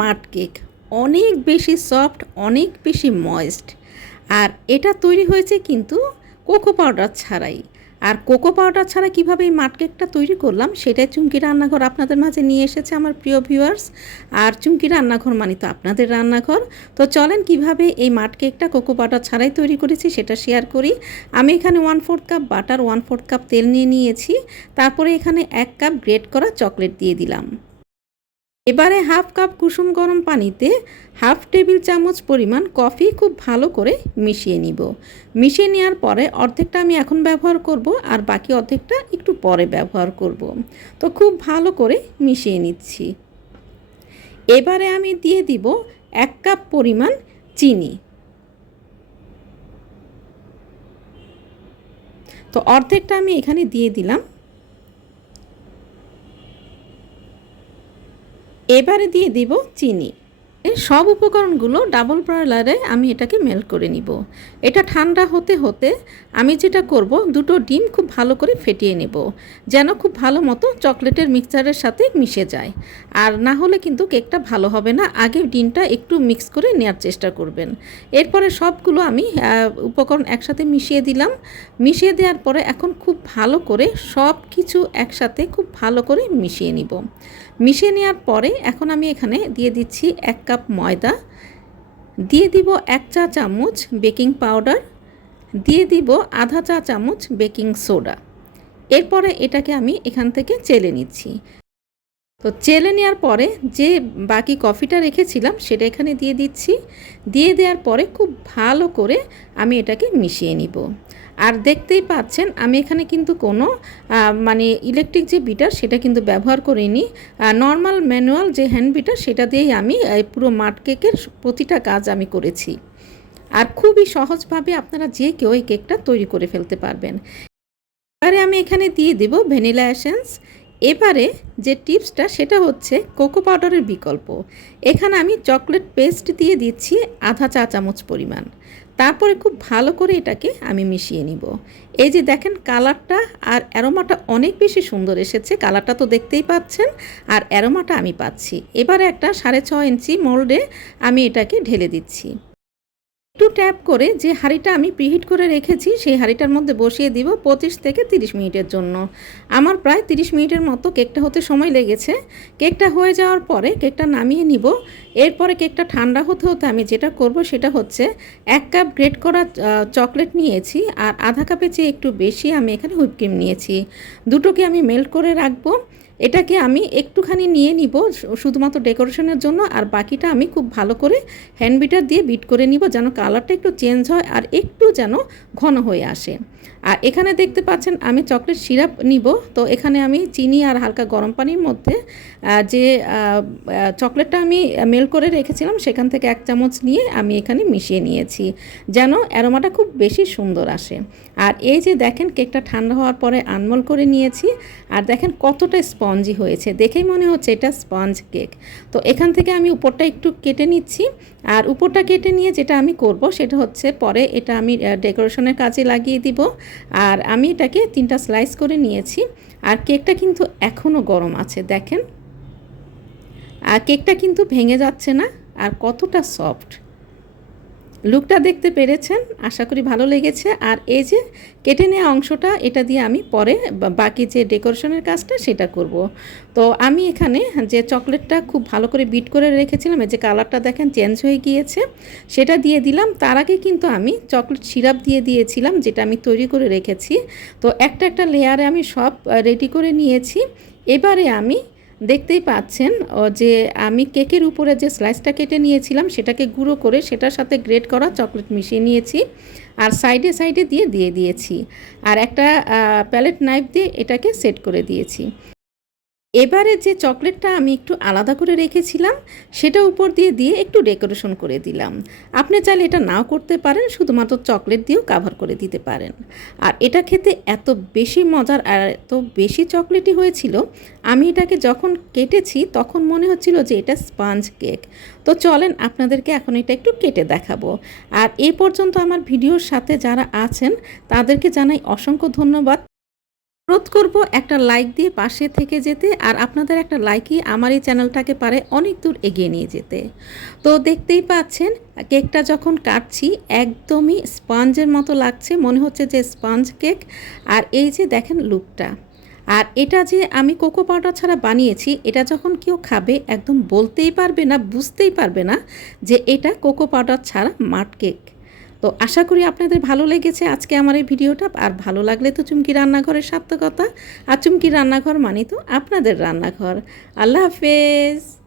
মাট cake. অনেক বেশি soft, অনেক বেশি ময়েস্ট। আর এটা তৈরি হয়েছে কিন্তু কোকো পাউডার ছাড়াই। আর কোকো পাউডার ছাড়া কীভাবে এই মাট কেকটা তৈরি করলাম, সেটাই চুমকি রান্নাঘর আপনাদের মাঝে নিয়ে এসেছে আমার প্রিয় ভিউয়ার্স আর চুমকি রান্নাঘর মানে তো আপনাদের রান্নাঘর। তো চলেন কীভাবে এই মাট কেকটা কোকো পাউডার ছাড়াই তৈরি করেছি সেটা শেয়ার করি। আমি এখানে one fourth cup butter one fourth cup তেল নিয়ে নিয়েছি। তারপরে এখানে এক কাপ গ্রেট করা চকলেট দিয়ে দিলাম। এবারে হাফ কাপ কুসুম গরম পানিতে হাফ টেবিল চামচ পরিমাণ কফি খুব ভালো করে মিশিয়ে নিব। মিশিয়ে নেওয়ার পরে অর্ধেকটা আমি এখন ব্যবহার করব আর বাকি অর্ধেকটা একটু পরে ব্যবহার করব। তো খুব ভালো করে মিশিয়ে নিচ্ছি। এবারে আমি দিয়ে দিব এক কাপ পরিমাণ চিনি। তো অর্ধেকটা আমি এখানে দিয়ে দিলাম। এবারে দিয়ে দিব চিনি। এই সব উপকরণগুলো ডাবল ব্রয়লারে আমি এটাকে মেল্ট করে নিব। এটা ঠান্ডা হতে হতে আমি যেটা করব, দুটো ডিম খুব ভালো করে ফেটিয়ে নেব, যেন খুব ভালো মতো চকলেটের মিক্সচারের সাথে মিশে যায়। আর না হলে কিন্তু কেকটা ভালো হবে না, আগে ডিমটা একটু মিক্স করে নেওয়ার চেষ্টা করবেন। এরপরে সবগুলো আমি উপকরণ একসাথে মিশিয়ে দিলাম। মিশিয়ে দেওয়ার পরে এখন খুব ভালো করে সব কিছু একসাথে খুব ভালো করে মিশিয়ে নিব। মিশিয়ে নেওয়ার পরে এখন আমি এখানে দিয়ে দিচ্ছি এক কাপ ময়দা। দিয়ে দিব এক চা চামচ বেকিং পাউডার। দিয়ে দিব আধা চা চামচ বেকিং সোডা। এরপরে এটাকে আমি এখান থেকে চেলে নিচ্ছি। তো চেলে নেওয়ার পরে যে বাকি কফিটা রেখেছিলাম সেটা এখানে দিয়ে দিচ্ছি। দিয়ে দেওয়ার পরে খুব ভালো করে আমি এটাকে মিশিয়ে নিব। আর দেখতেই পাচ্ছেন, আমি এখানে কিন্তু কোনো মানে ইলেকট্রিক যে বিটার সেটা কিন্তু ব্যবহার করিনি। নর্মাল ম্যানুয়াল যে হ্যান্ড বিটার সেটা দিয়েই আমি পুরো মাঠ কেকের প্রতিটা কাজ আমি করেছি। আর খুবই সহজভাবে আপনারা যে কেউ এই কেকটা তৈরি করে ফেলতে পারবেন। এবারে আমি এখানে দিয়ে দেব ভ্যানিলা অ্যাসেন্স এবারে যে টিপসটা সেটা হচ্ছে কোকো পাউডারের বিকল্প। এখানে আমি চকলেট পেস্ট দিয়ে দিচ্ছি আধা চা চামচ পরিমাণ। তারপরে খুব ভালো করে এটাকে আমি মিশিয়ে নিব। এই যে দেখেন কালারটা আর অ্যারোমাটা অনেক বেশি সুন্দর এসেছে, কালারটা তো দেখতেই পাচ্ছেন, আর অ্যারোমাটা আমি পাচ্ছি। এবারে একটা সাড়ে ছ ইঞ্চি মোল্ডে আমি এটাকে ঢেলে দিচ্ছি। একটু ট্যাপ করে যে হাঁড়িটা আমি প্রিহিট করে রেখেছি, সেই হাঁড়িটার মধ্যে বসিয়ে দিব পঁচিশ থেকে তিরিশ মিনিটের জন্য। আমার প্রায় তিরিশ মিনিটের মতো কেকটা হতে সময় লেগেছে। কেকটা হয়ে যাওয়ার পরে কেকটা নামিয়ে নিব। এরপরে কেকটা ঠান্ডা হতে হতে আমি যেটা করব সেটা হচ্ছে এক কাপ গ্রেট করা চকলেট নিয়েছি আর আধা কাপের চেয়ে একটু বেশি আমি এখানে হুইপ ক্রিম নিয়েছি। দুটোকে আমি মেল্ট করে রাখব। এটাকে আমি একটুখানি নিয়ে নিব শুধুমাত্র ডেকোরেশনের জন্য, আর বাকিটা আমি খুব ভালো করে হ্যান্ড বিটার দিয়ে বিট করে নিব যেন কালারটা একটু চেঞ্জ হয় আর একটু যেন ঘন হয়ে আসে। আর এখানে দেখতে পাচ্ছেন আমি চকলেট সিরাপ নিব, তো এখানে আমি চিনি আর হালকা গরম পানির মধ্যে যে চকলেটটা আমি মেল করে রেখেছিলাম, সেখান থেকে এক চামচ নিয়ে আমি এখানে মিশিয়ে নিয়েছি, যেন অ্যারোমাটা খুব বেশি সুন্দর আসে। আর এই যে দেখেন কেকটা ঠান্ডা হওয়ার পরে আনমল করে নিয়েছি, আর দেখেন কতটা স্পঞ্জি হয়েছে। দেখেই মনে হচ্ছে এটা স্পঞ্জ কেক। তো এখান থেকে আমি উপরটা একটু কেটে নিচ্ছি। আর উপরটা কেটে নিয়ে যেটা আমি করব সেটা হচ্ছে পরে এটা আমি ডেকোরেশনের কাজে লাগিয়ে দিব। আর আমি এটাকে তিনটা স্লাইস করে নিয়েছি। আর কেকটা কিন্তু এখনও গরম আছে, দেখেন। আর কেকটা কিন্তু ভেঙে যাচ্ছে না। আর কতটা সফট। লুকটা দেখতে পেরেছেন, আশা করি ভালো লেগেছে। আর এই যে কেটে নেওয়া অংশটা, এটা দিয়ে আমি পরে বাকি যে ডেকোরেশনের কাজটা সেটা করব। তো আমি এখানে যে চকলেটটা খুব ভালো করে বিট করে রেখেছিলাম, এই যে কালারটা দেখেন চেঞ্জ হয়ে গিয়েছে, সেটা দিয়ে দিলাম। তার আগে কিন্তু আমি চকলেট সিরাপ দিয়ে দিয়েছিলাম, যেটা আমি তৈরি করে রেখেছি। তো একটা একটা লেয়ারে আমি সব রেডি করে নিয়েছি। এবারে আমি দেখতেই পাচ্ছেন যে আমি কেকের উপরে যে স্লাইসটা কেটে নিয়েছিলাম, সেটাকে গুঁড়ো করে সেটার সাথে গ্রেট করা চকলেট মিশিয়ে নিয়েছি আর সাইডে সাইডে দিয়ে দিয়ে দিয়েছি। আর একটা প্যালেট নাইফ দিয়ে এটাকে সেট করে দিয়েছি। এবারে যে চকলেটটা আমি একটু আলাদা করে রেখেছিলাম, সেটা উপর দিয়ে দিয়ে একটু ডেকোরেশন করে দিলাম। আপনি চাইলে এটা নাও করতে পারেন, শুধুমাত্র চকলেট দিয়েও কাভার করে দিতে পারেন। আর এটা খেতে এত বেশি মজার আর এত বেশি চকলেটই হয়েছিল, আমি এটাকে যখন কেটেছি তখন মনে হচ্ছিল যে এটা স্পঞ্জ কেক তো চলেন আপনাদেরকে এখন এটা একটু কেটে দেখাবো। আর এ পর্যন্ত আমার ভিডিওর সাথে যারা আছেন, তাদেরকে জানাই অসংখ্য ধন্যবাদ। অনুরোধ করব একটা লাইক দিয়ে পাশে থেকে যেতে আর আপনাদের একটা লাইকই আমার এই চ্যানেলটাকে পারে অনেক দূর এগিয়ে নিয়ে যেতে। তো দেখতেই পাচ্ছেন কেকটা যখন কাটছি, একদমই স্পঞ্জের মতো লাগছে, মনে হচ্ছে যে স্পঞ্জ কেক আর এই যে দেখেন লুকটা আর এটা যে আমি কোকো পাউডার ছাড়া বানিয়েছি, এটা যখন কেউ খাবে, একদম বলতেই পারবে না, বুঝতেই পারবে না যে এটা কোকো পাউডার ছাড়া মাট কেক তো আশা করি আপনাদের ভালো লেগেছে আজকে আমার এই ভিডিওটা। আর ভালো লাগলে তো চুমকি রান্নাঘরের সার্থকতা। আর চুমকি রান্নাঘর মানে তো আপনাদের রান্নাঘর। আল্লাহ হাফেজ।